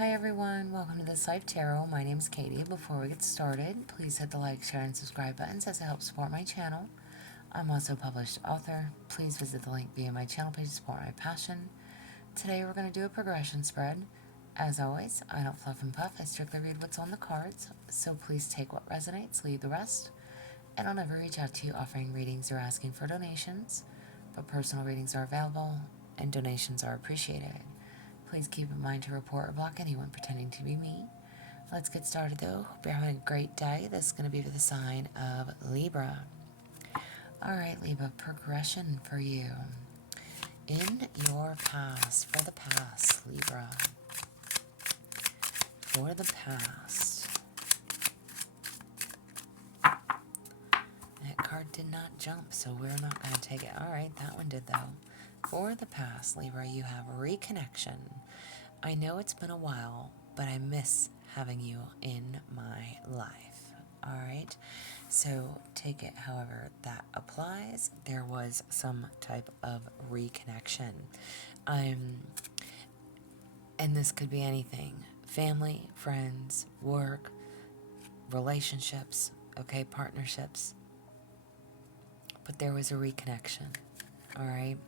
Hi everyone, welcome to This Life Tarot. My name is Katie. Before we get started, please hit the like, share, and subscribe buttons as it helps support my channel. I'm also a published author. Please visit the link via my channel page to support my passion. Today we're going to do a progression spread. As always, I don't fluff and puff. I strictly read what's on the cards, so please take what resonates, leave the rest. And I'll never reach out to you offering readings or asking for donations, but personal readings are available and donations are appreciated. Please keep in mind to report or block anyone pretending to be me. Let's get started though. Hope you're having a great day. This is going to be for the sign of Libra. Alright, Libra, progression for you. In your past, for the past, Libra. For the past. That card did not jump, so we're not going to take it. Alright, that one did though. For the past, Libra, you have reconnection. I know it's been a while, but I miss having you in my life. Alright, so take it however that applies. There was some type of reconnection. And this could be anything. Family, friends, work, relationships, okay, partnerships. But there was a reconnection. Alright,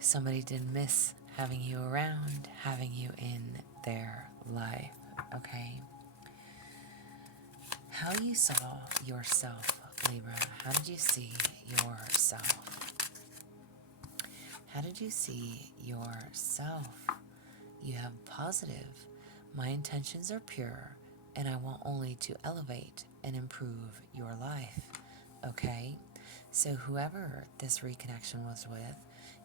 somebody did miss having you around, having you in their life, okay? How you saw yourself, Libra. How did you see yourself? How did you see yourself? You have positive. My intentions are pure, and I want only to elevate and improve your life, okay? So whoever this reconnection was with,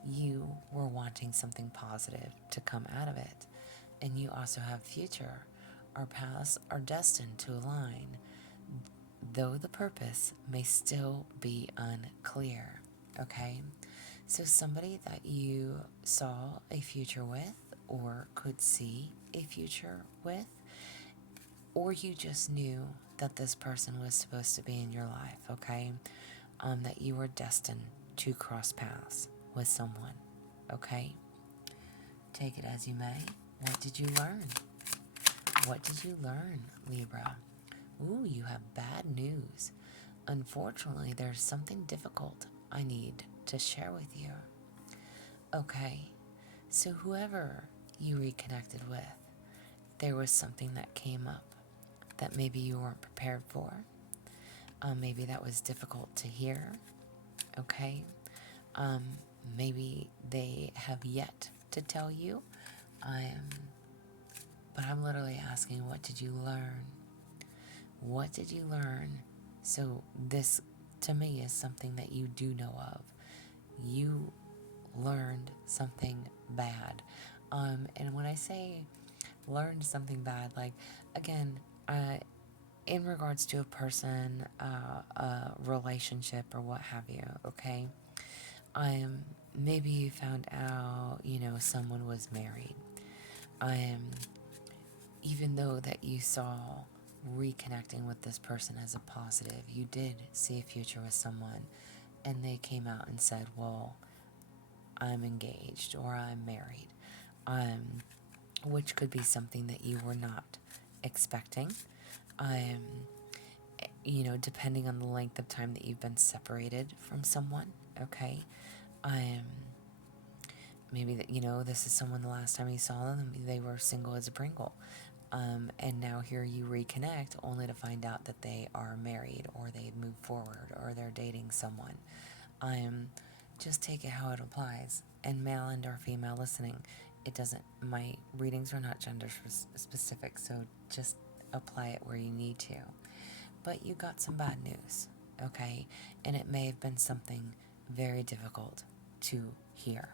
you were wanting something positive to come out of it. And you also have future. Our paths are destined to align, though the purpose may still be unclear, okay? So somebody that you saw a future with or could see a future with, or you just knew that this person was supposed to be in your life, okay? That you were destined to cross paths with someone, okay? Take it as you may. What did you learn? What did you learn, Libra? Ooh, you have bad news. Unfortunately, there's something difficult I need to share with you. Okay, so whoever you reconnected with, there was something that came up that maybe you weren't prepared for. Maybe that was difficult to hear, okay? Maybe they have yet to tell you. But I'm literally asking, what did you learn? What did you learn? So this, to me, is something that you do know of. You learned something bad. And when I say learned something bad, like, again, in regards to a person, a relationship, or what have you, okay? Maybe you found out, someone was married. Even though that you saw reconnecting with this person as a positive, you did see a future with someone, and they came out and said, well, I'm engaged or I'm married, which could be something that you were not expecting. Depending on the length of time that you've been separated from someone, okay? Maybe that, this is someone the last time you saw them, they were single as a Pringle. And now here you reconnect only to find out that they are married or they've moved forward or they're dating someone. Just take it how it applies. And male and or female listening, my readings are not gender specific, so just apply it where you need to. But you got some bad news, okay? And it may have been something very difficult to hear,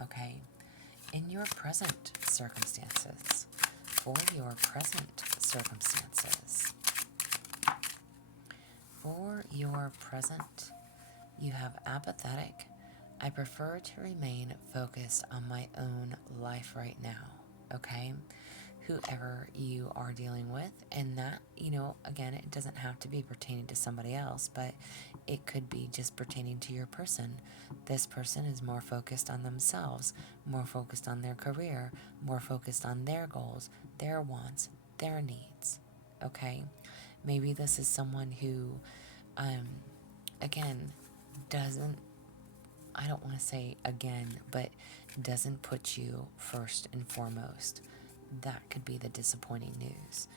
okay? In your present circumstances, for your present circumstances, for your present, you have apathetic. I prefer to remain focused on my own life right now, okay? whoever you are dealing with. And that, again, it doesn't have to be pertaining to somebody else, but it could be just pertaining to your person. This person is more focused on themselves, more focused on their career, more focused on their goals, their wants, their needs. Okay? Maybe this is someone who, again, doesn't, I don't want to say again, but doesn't put you first and foremost. That could be the disappointing news.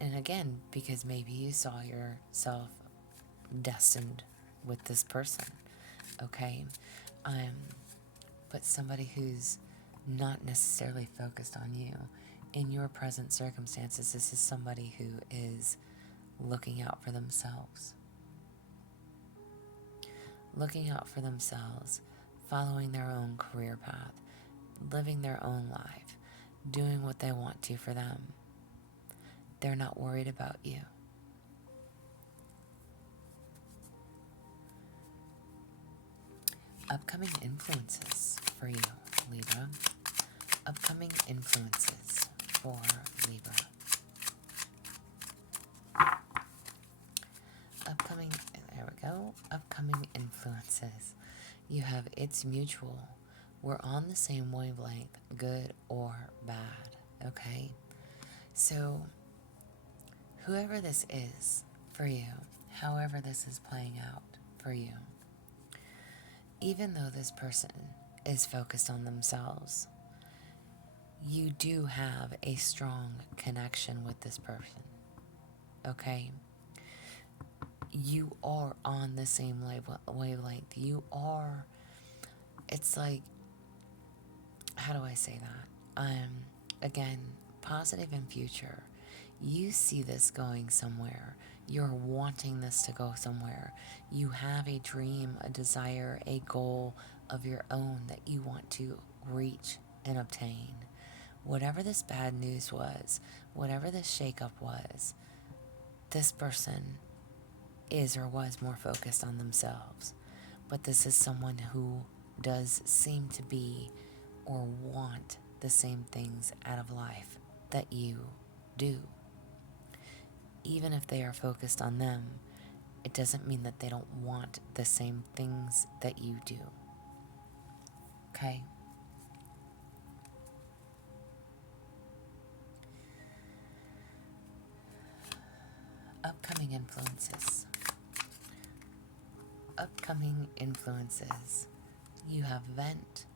And again, because maybe you saw yourself destined with this person, okay? But somebody who's not necessarily focused on you. In your present circumstances, this is somebody who is looking out for themselves. Looking out for themselves, following their own career path, living their own life, doing what they want to for them. They're not worried about you. Upcoming influences for you, Libra. Upcoming influences for Libra. Upcoming influences. You have it's mutual. We're on the same wavelength, good or bad, okay? So, whoever this is for you, however this is playing out for you, even though this person is focused on themselves, you do have a strong connection with this person, okay? You are on the same wavelength. You are, it's like, how do I say that? Again, positive in future. You see this going somewhere. You're wanting this to go somewhere. You have a dream, a desire, a goal of your own that you want to reach and obtain. Whatever this bad news was, whatever this shakeup was, this person is or was more focused on themselves. But this is someone who does seem to be or want the same things out of life that you do. Even if they are focused on them, it doesn't mean that they don't want the same things that you do. Okay? Upcoming influences. Upcoming influences. You have vent.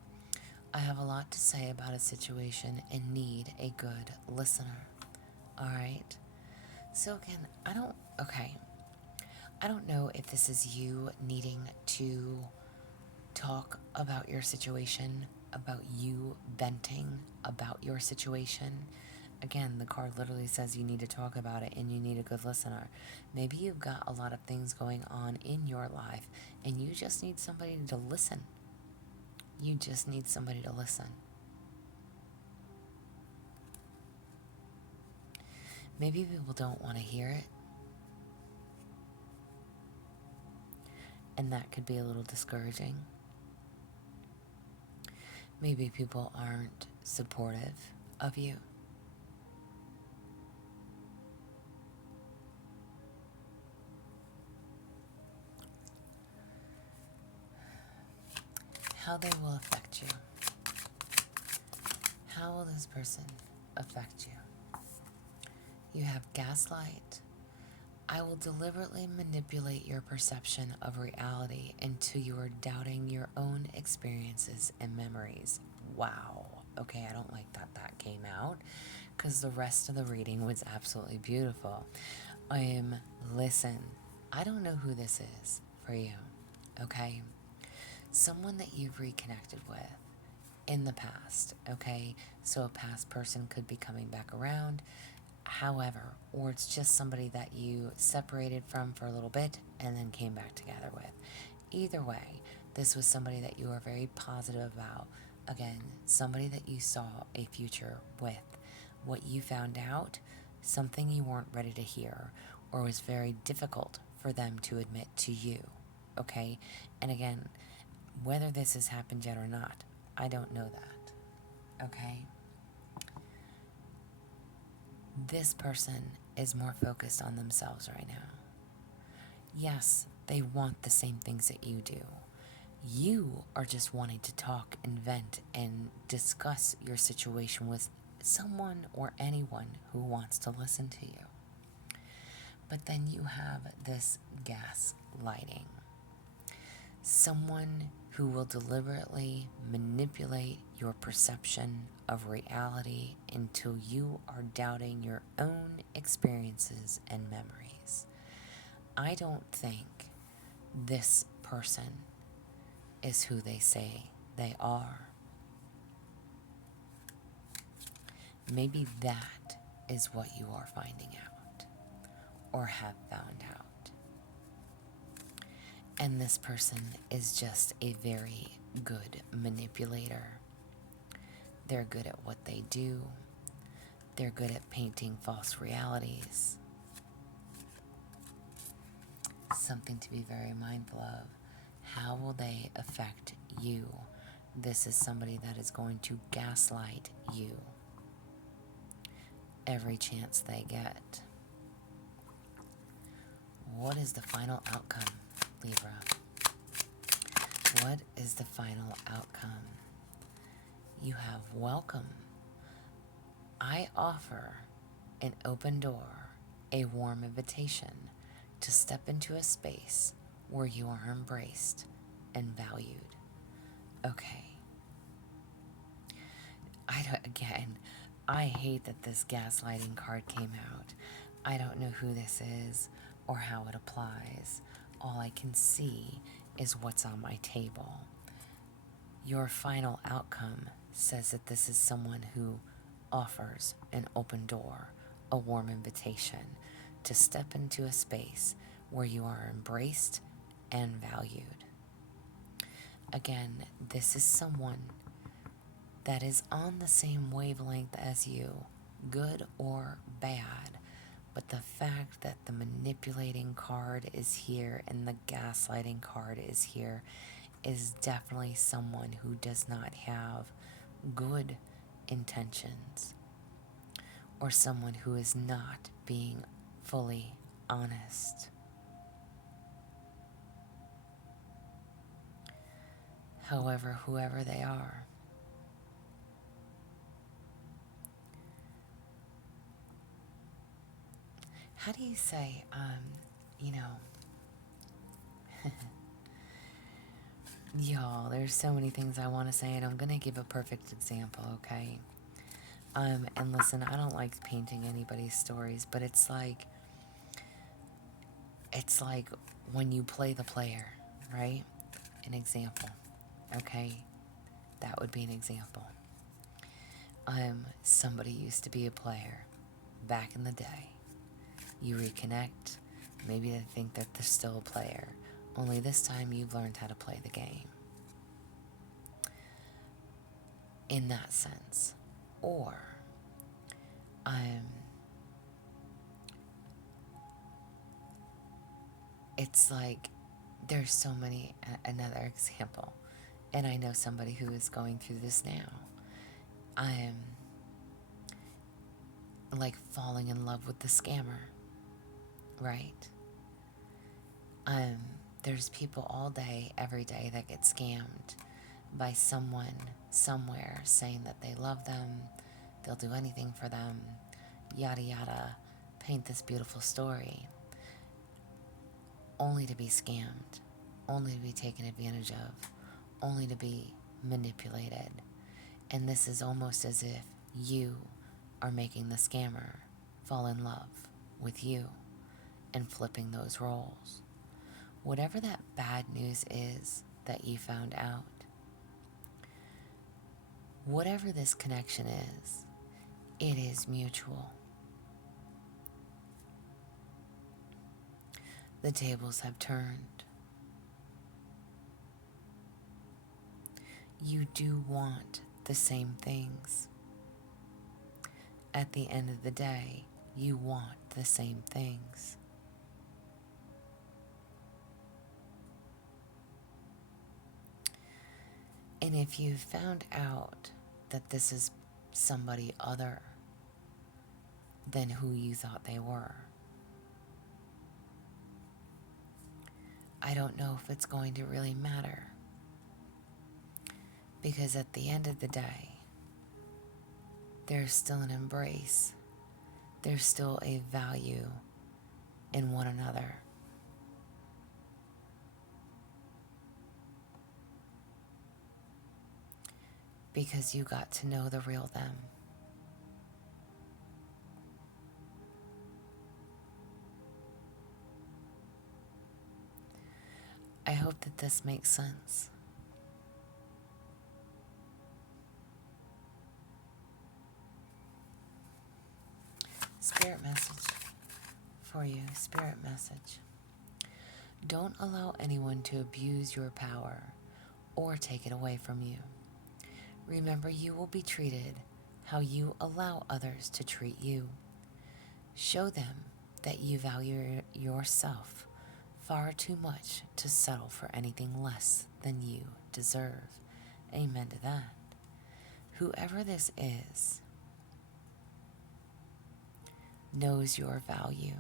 I have a lot to say about a situation and need a good listener. Alright? So again, I don't know if this is you needing to talk about your situation, about you venting about your situation. Again, the card literally says you need to talk about it and you need a good listener. Maybe you've got a lot of things going on in your life and you just need somebody to listen. You just need somebody to listen. Maybe people don't want to hear it. And that could be a little discouraging. Maybe people aren't supportive of you. How they will affect you. How will this person affect you? You have gaslight. I will deliberately manipulate your perception of reality until you are doubting your own experiences and memories. Wow. Okay, I don't like that came out because the rest of the reading was absolutely beautiful. Listen, I don't know who this is for you, okay? Someone that you've reconnected with in the past, okay? So a past person could be coming back around. However, or it's just somebody that you separated from for a little bit and then came back together with. Either way, this was somebody that you were very positive about. Again, somebody that you saw a future with. What you found out, something you weren't ready to hear, or was very difficult for them to admit to you. Okay? And again, whether this has happened yet or not, I don't know that. Okay? This person is more focused on themselves right now. Yes, they want the same things that you do. You are just wanting to talk and vent and discuss your situation with someone or anyone who wants to listen to you. But then you have this gaslighting. Someone who will deliberately manipulate your perception of reality until you are doubting your own experiences and memories. I don't think this person is who they say they are. Maybe that is what you are finding out or have found out. And this person is just a very good manipulator. They're good at what they do. They're good at painting false realities. Something to be very mindful of. How will they affect you? This is somebody that is going to gaslight you every chance they get. What is the final outcome, Libra? What is the final outcome? You have welcome. I offer an open door, a warm invitation to step into a space where you are embraced and valued. Okay. I hate that this gaslighting card came out. I don't know who this is or how it applies. All I can see is what's on my table. Your final outcome says that this is someone who offers an open door, a warm invitation to step into a space where you are embraced and valued. Again, this is someone that is on the same wavelength as you, good or bad. But the fact that the manipulating card is here and the gaslighting card is here is definitely someone who does not have good intentions, or someone who is not being fully honest. However, whoever they are, how do you say, y'all, there's so many things I want to say, and I'm going to give a perfect example, okay? And listen, I don't like painting anybody's stories, but it's like when you play the player, right? An example, okay? That would be an example. Somebody used to be a player back in the day. You reconnect, maybe they think that they're still a player, only this time you've learned how to play the game. In that sense. Or, it's like there's so many, another example, and I know somebody who is going through this now. I'm like falling in love with the scammer, right? There's people all day, every day that get scammed by someone somewhere saying that they love them, they'll do anything for them, yada yada, paint this beautiful story, only to be scammed, only to be taken advantage of, only to be manipulated. And this is almost as if you are making the scammer fall in love with you and flipping those roles. Whatever that bad news is that you found out, whatever this connection is, it is mutual. The tables have turned. You do want the same things. At the end of the day, you want the same things. And if you found out that this is somebody other than who you thought they were. I don't know if it's going to really matter, because at the end of the day, there's still an embrace. There's still a value in one another. Because you got to know the real them. I hope that this makes sense. Spirit message for you. Spirit message. Don't allow anyone to abuse your power or take it away from you. Remember, you will be treated how you allow others to treat you. Show them that you value yourself far too much to settle for anything less than you deserve. Amen to that. Whoever this is knows your value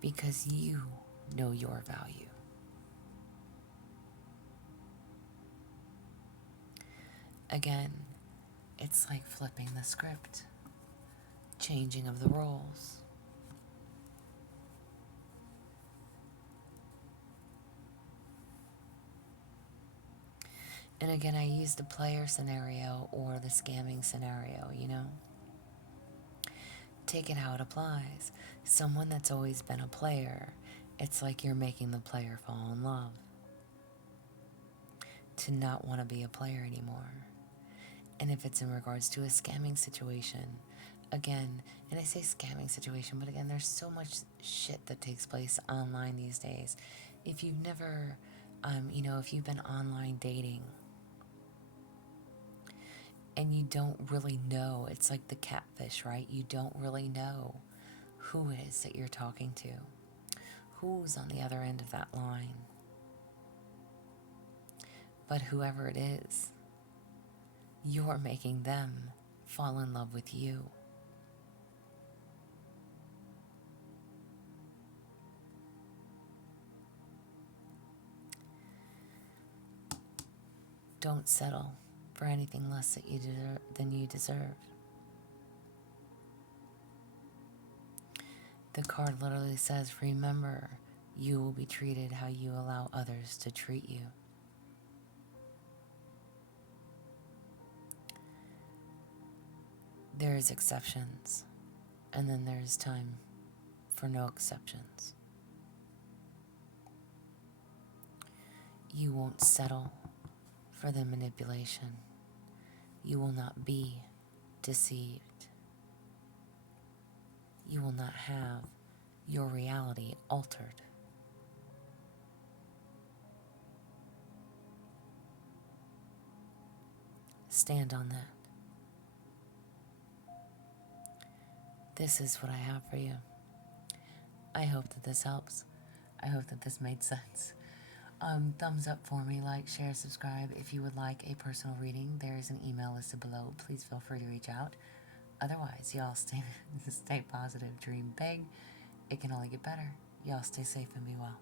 because you know your value. Again, it's like flipping the script, changing of the roles. And again, I use the player scenario or the scamming scenario, you know? Take it how it applies. Someone that's always been a player, it's like you're making the player fall in love, to not want to be a player anymore. And if it's in regards to a scamming situation, again, and I say scamming situation, but again, there's so much shit that takes place online these days. If you've never, if you've been online dating and you don't really know, it's like the catfish, right? You don't really know who it is that you're talking to, who's on the other end of that line. But whoever it is, you're making them fall in love with you. Don't settle for anything less than you deserve. The card literally says, remember, you will be treated how you allow others to treat you. There's exceptions, and then there's time for no exceptions. You won't settle for the manipulation. You will not be deceived. You will not have your reality altered. Stand on that. This is what I have for you. I hope that this helps. I hope that this made sense. Thumbs up for me, like, share, subscribe. If you would like a personal reading, there is an email listed below. Please feel free to reach out. Otherwise, y'all stay positive, dream big. It can only get better. Y'all stay safe and be well.